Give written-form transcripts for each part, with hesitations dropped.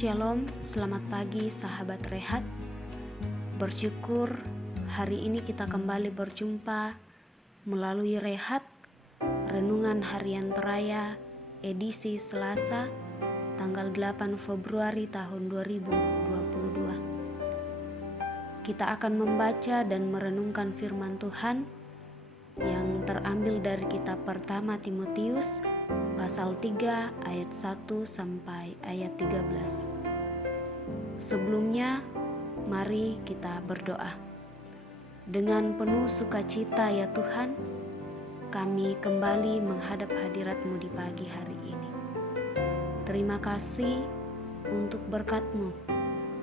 Shalom, selamat pagi sahabat Rehat. Bersyukur hari ini kita kembali berjumpa melalui Rehat, Renungan Harian Teraya, edisi Selasa, tanggal 8 Februari tahun 2022. Kita akan membaca dan merenungkan firman Tuhan yang terambil dari kitab pertama Timotius pasal 3 ayat 1 sampai ayat 13. Sebelumnya, mari kita berdoa. Dengan penuh sukacita ya Tuhan, kami kembali menghadap hadirat-Mu di pagi hari ini. Terima kasih untuk berkat-Mu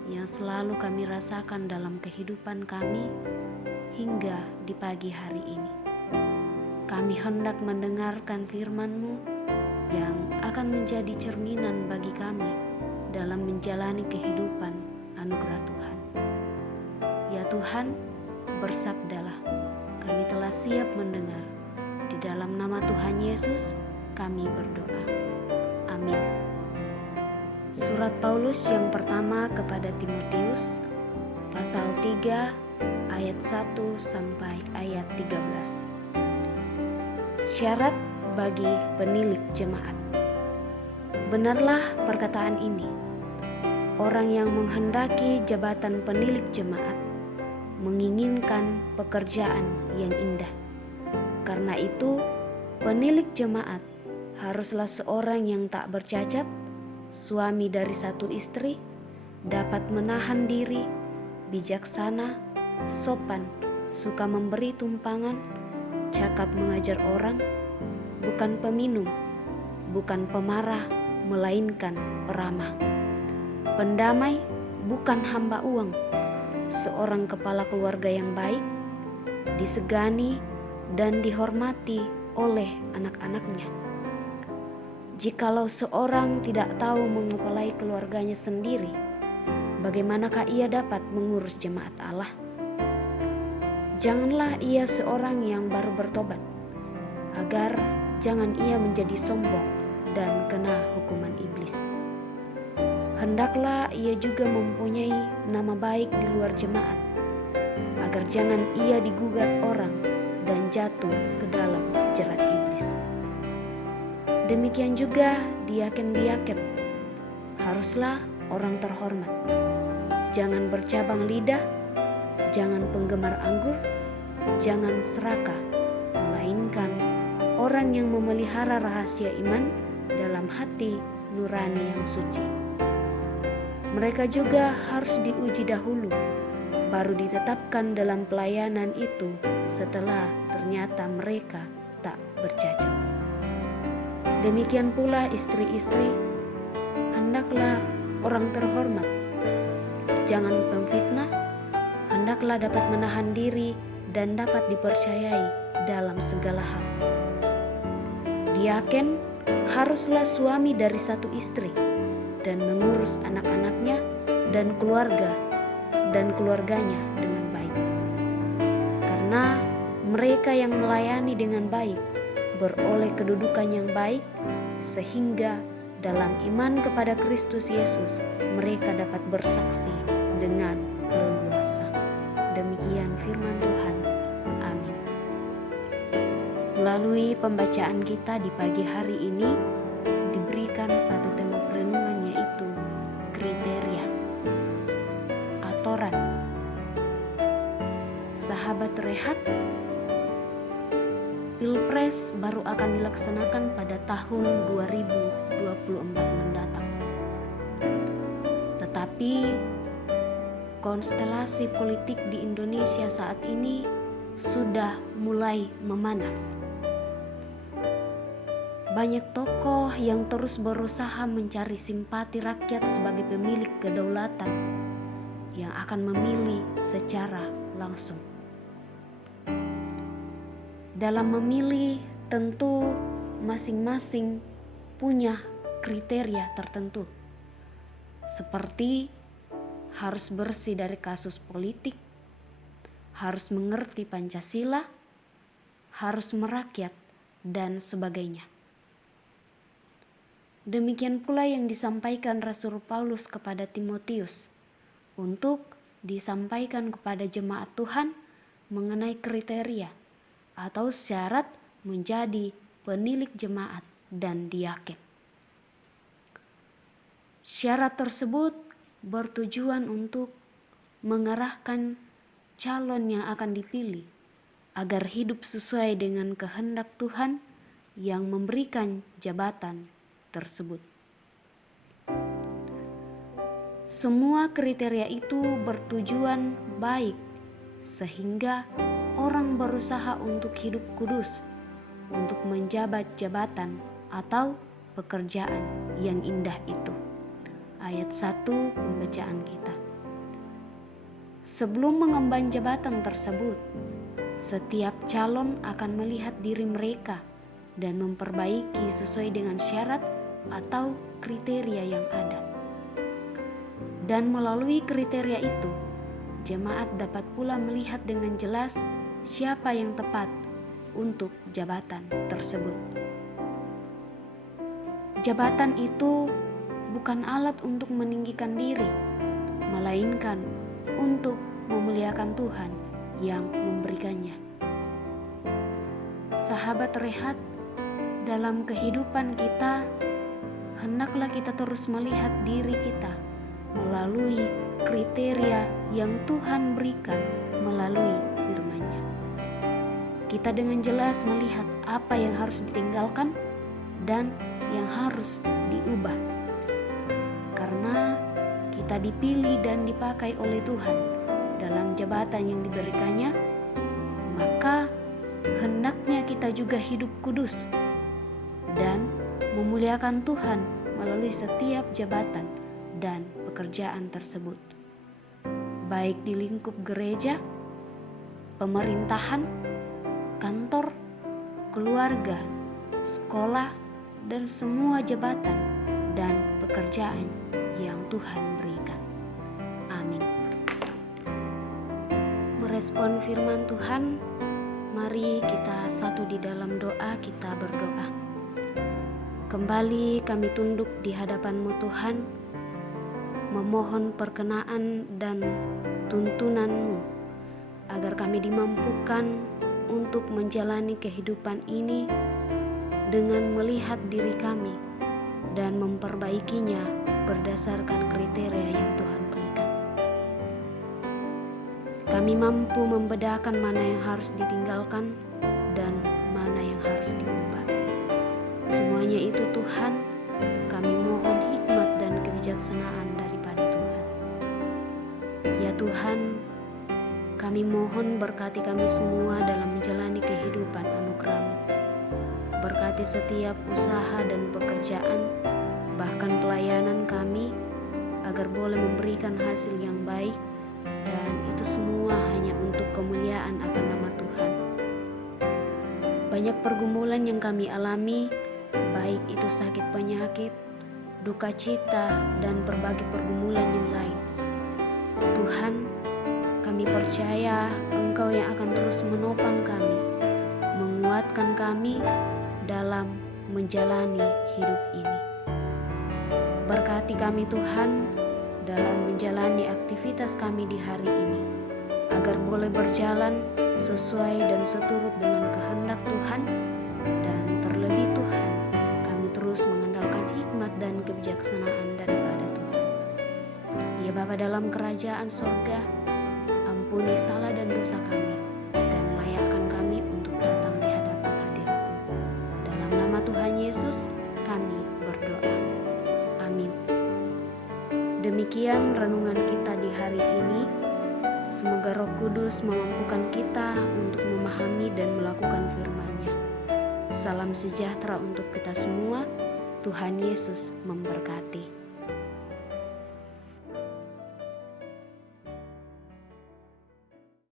yang selalu kami rasakan dalam kehidupan kami hingga di pagi hari ini. Kami hendak mendengarkan firman-Mu yang akan menjadi cerminan bagi kami dalam menjalani kehidupan anugerah Tuhan. Ya Tuhan, bersabdalah, kami telah siap mendengar. Di dalam nama Tuhan Yesus kami berdoa. Amin. Surat Paulus yang pertama kepada Timotius, pasal 3 ayat 1 sampai ayat 13. Syarat bagi penilik jemaat. Benarlah perkataan ini. Orang yang menghendaki jabatan penilik jemaat menginginkan pekerjaan yang indah. Karena itu, penilik jemaat haruslah seorang yang tak bercacat, suami dari satu istri, dapat menahan diri, bijaksana, sopan, suka memberi tumpangan, cakap mengajar orang, bukan peminum, bukan pemarah, melainkan peramah. Pendamai, bukan hamba uang, seorang kepala keluarga yang baik, disegani dan dihormati oleh anak-anaknya. Jikalau seorang tidak tahu mengepalai keluarganya sendiri, bagaimanakah ia dapat mengurus jemaat Allah? Janganlah ia seorang yang baru bertobat, agar jangan ia menjadi sombong dan kena hukuman iblis. Hendaklah ia juga mempunyai nama baik di luar jemaat, agar jangan ia digugat orang dan jatuh ke dalam jerat iblis. Demikian juga diaken-diaken, haruslah orang terhormat. Jangan bercabang lidah, jangan penggemar anggur, jangan serakah, melainkan orang yang memelihara rahasia iman dalam hati nurani yang suci. Mereka juga harus diuji dahulu, baru ditetapkan dalam pelayanan itu setelah ternyata mereka tak bercacat. Demikian pula istri-istri, hendaklah orang terhormat. Jangan pemfitnah, hendaklah dapat menahan diri dan dapat dipercayai dalam segala hal. Diaken haruslah suami dari satu istri dan mengurus anak-anaknya dan keluarganya dengan baik. Karena mereka yang melayani dengan baik beroleh kedudukan yang baik, sehingga dalam iman kepada Kristus Yesus mereka dapat bersaksi dengan leluasa. Demikian firman Tuhan. Amin. Melalui pembacaan kita di pagi hari ini diberikan satu tema perenungan, yaitu kriteria, atoran. Sahabat Rehat, Pilpres baru akan dilaksanakan pada tahun 2024 mendatang. Tetapi konstelasi politik di Indonesia saat ini sudah mulai memanas. Banyak tokoh yang terus berusaha mencari simpati rakyat sebagai pemilik kedaulatan yang akan memilih secara langsung. Dalam memilih, tentu masing-masing punya kriteria tertentu, seperti harus bersih dari kasus politik, harus mengerti Pancasila, harus merakyat, dan sebagainya. Demikian pula yang disampaikan Rasul Paulus kepada Timotius untuk disampaikan kepada jemaat Tuhan mengenai kriteria atau syarat menjadi penilik jemaat dan diaken. Syarat tersebut bertujuan untuk mengarahkan calon yang akan dipilih agar hidup sesuai dengan kehendak Tuhan yang memberikan jabatan tersebut. Semua kriteria itu bertujuan baik sehingga orang berusaha untuk hidup kudus, untuk menjabat jabatan atau pekerjaan yang indah itu. Ayat 1 pembacaan kita. Sebelum mengemban jabatan tersebut, setiap calon akan melihat diri mereka dan memperbaiki sesuai dengan syarat atau kriteria yang ada. Dan melalui kriteria itu, jemaat dapat pula melihat dengan jelas siapa yang tepat untuk jabatan tersebut. Jabatan itu bukan alat untuk meninggikan diri, melainkan untuk memuliakan Tuhan yang memberikannya. Sahabat rehat, dalam kehidupan kita, hendaklah kita terus melihat diri kita melalui kriteria yang Tuhan berikan melalui firman-Nya. Kita dengan jelas melihat apa yang harus ditinggalkan dan yang harus diubah. Karena kita dipilih dan dipakai oleh Tuhan dalam jabatan yang diberikannya, maka hendaknya kita juga hidup kudus dan memuliakan Tuhan melalui setiap jabatan dan pekerjaan tersebut, baik di lingkup gereja, pemerintahan, kantor, keluarga, sekolah, dan semua jabatan dan pekerjaan yang Tuhan berikan. Amin. Merespon firman Tuhan, mari kita satu di dalam doa, kita berdoa. Kembali kami tunduk di hadapan-Mu Tuhan, memohon perkenaan dan tuntunan-Mu agar kami dimampukan untuk menjalani kehidupan ini dengan melihat diri kami dan memperbaikinya berdasarkan kriteria yang Tuhan berikan. Kami mampu membedakan mana yang harus ditinggalkan dan mana yang harus diubah. Semuanya itu Tuhan, kami mohon hikmat dan kebijaksanaan daripada Tuhan. Ya Tuhan, kami mohon berkati kami semua dalam menjalani kehidupan anugerah-Mu. Berkati setiap usaha dan pekerjaan, bahkan pelayanan kami, agar boleh memberikan hasil yang baik, dan itu semua hanya untuk kemuliaan akan nama Tuhan. Banyak pergumulan yang kami alami, baik itu sakit penyakit, duka cita, dan berbagai pergumulan yang lain. Tuhan, kami percaya Engkau yang akan terus menopang kami, menguatkan kami dalam menjalani hidup ini. Berkati kami Tuhan dalam menjalani aktivitas kami di hari ini, agar boleh berjalan sesuai dan seturut dengan kehendak Tuhan, dan terlebih Tuhan, kami terus mengandalkan hikmat dan kebijaksanaan daripada Tuhan. Ya Bapa dalam kerajaan sorga, ampuni salah dan dosa kami, dan layakkan kami untuk datang di hadapan hadirat-Mu. Dalam nama Tuhan Yesus kami berdoa. Amin. Demikian renungan kita di hari ini. Semoga Roh Kudus memampukan kita untuk memahami dan melakukan firman-Nya. Salam sejahtera untuk kita semua. Tuhan Yesus memberkati.